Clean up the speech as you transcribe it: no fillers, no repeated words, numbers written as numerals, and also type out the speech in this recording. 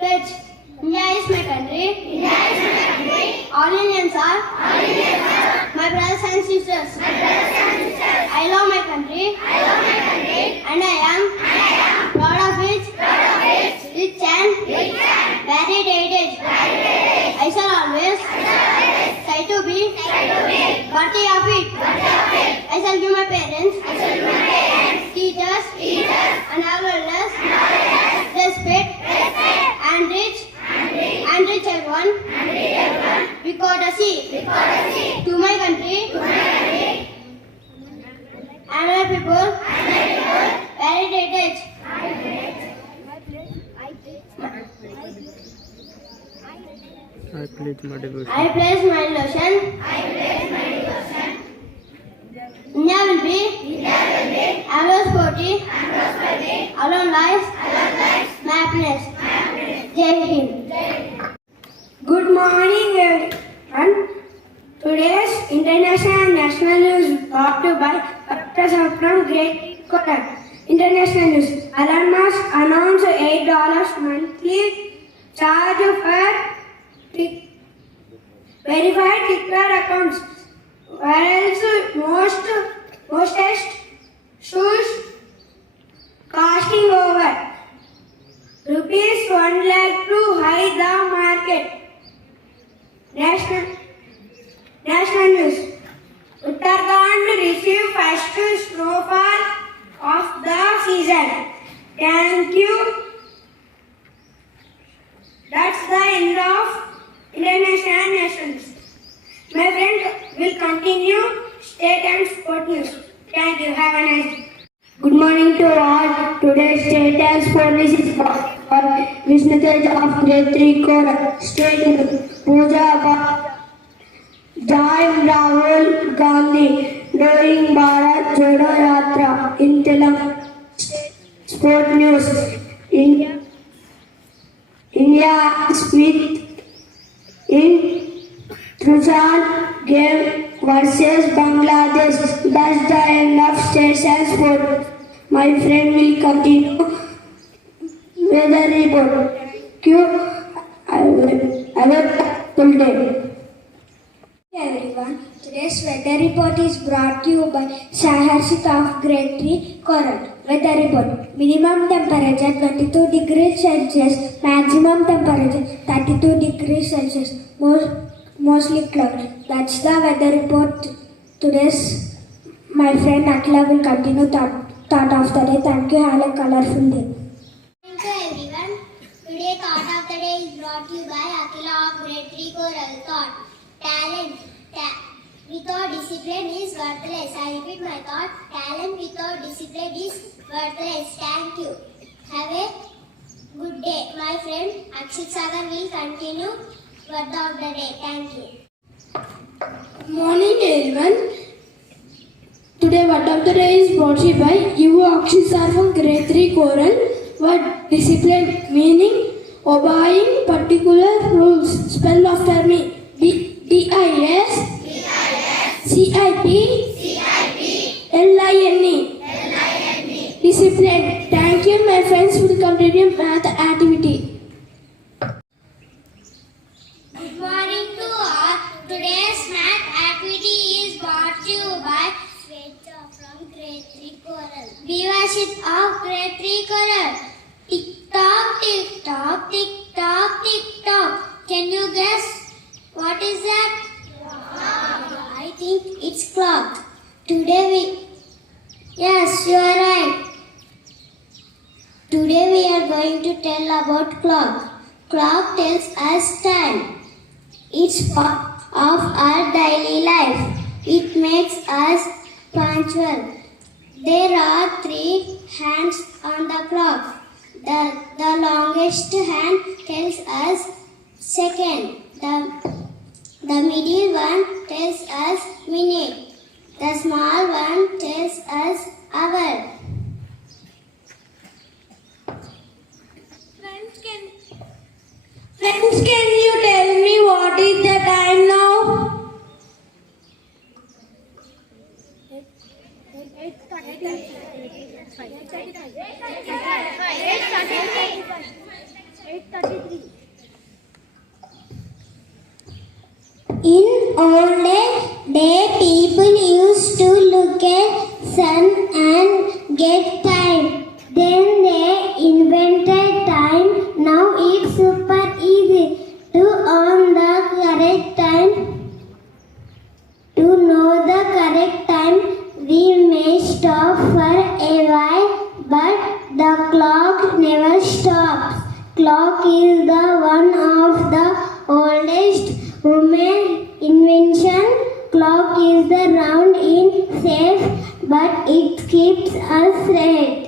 Pledge. India is my country. India is my country. All Indians are. All Indians are. My brothers and sisters. My brothers and sisters. I love my country. I love my country. And I am. And I am. Proud of it. Proud of it. Rich and. Rich and. Varied heritage. Varied heritage. I shall always. I shall always. Try to be. Try to be. Worthy of it. Worthy of it. I shall give my parents. I shall give my parents. Teachers. Teachers. And our elders. And our elders. Respect. Respect. And rich everyone, because I see to my country, and my people, very heritage. I pledge my devotion. I pledge my devotion. India will be always sporty, alone lies, my happiness. Jai Hind. Good morning everyone. Today's international and national news brought to you by Dr. from Great Kotak. International news. Elon Musk announced $8 monthly charge for verified Twitter accounts. Whereas mostest shoes costing over Rupees 1 lakh to high the market. National news. Uttarakhand received first snowfall of the season. Thank you. That's the end of international nations. My friend will continue state and sport news. Thank you. Have a nice day. Good morning to all. Today's state and sport news is for Vishnutej of Grade 3 Core. State news. Puja Jai Rahul Gandhi during Bharat Jodo Yatra in Telangana. Sport news. India with in Truzan game versus Bangladesh. That's the end of state and sport. My friend will continue weather report. Thank you. Have a full day. Hey everyone, today's weather report is brought to you by Saharshit of Grade 3 Coral. Weather report. Minimum temperature 22 degrees Celsius, maximum temperature 32 degrees Celsius, mostly cloudy. That's the weather report. Today's my friend Akila will continue thought of the day. Thank you. Have a colorful day. Thank you everyone. Today thought of the day is brought to you by Akila of Grade 3 Coral. Thought. Talent without discipline is worthless. I repeat my thought. Talent without discipline is worthless. Thank you. Have a good day. My friend Akshit Sagar will continue word of the day. Thank you. Good morning everyone. Today word of the day is brought to you by Yuvu Akshit Sagar from Grade 3 Coral. Word discipline meaning obeying particular rules. Spell after me. D-I-S-C-I-P-L-I-N-E. Discipline. Thank you. My friends will continue math activity. Good morning to all. Today's math activity is brought to you by Sweta from Grade 3 Coral. Viewership of Grade 3 Coral. Tick tock, tick tock, tick tock, tick tock. Can you guess? What is that? I think it's clock. Yes, you are right. Today we are going to tell about clock. Clock tells us time. It's part of our daily life. It makes us punctual. There are 3 hands on the clock. The longest hand tells us second. The middle one tells us minute. The small one tells us hour. Friends, can you tell me what is the time now? In olden day, people used to look at sun and get time. Then they invented time. Now it's super easy to earn the correct time. To know the correct time, we may stop for a while, but the clock never stops. Clock is the one of the oldest human invention. Clock is the round in safe, but it keeps us right.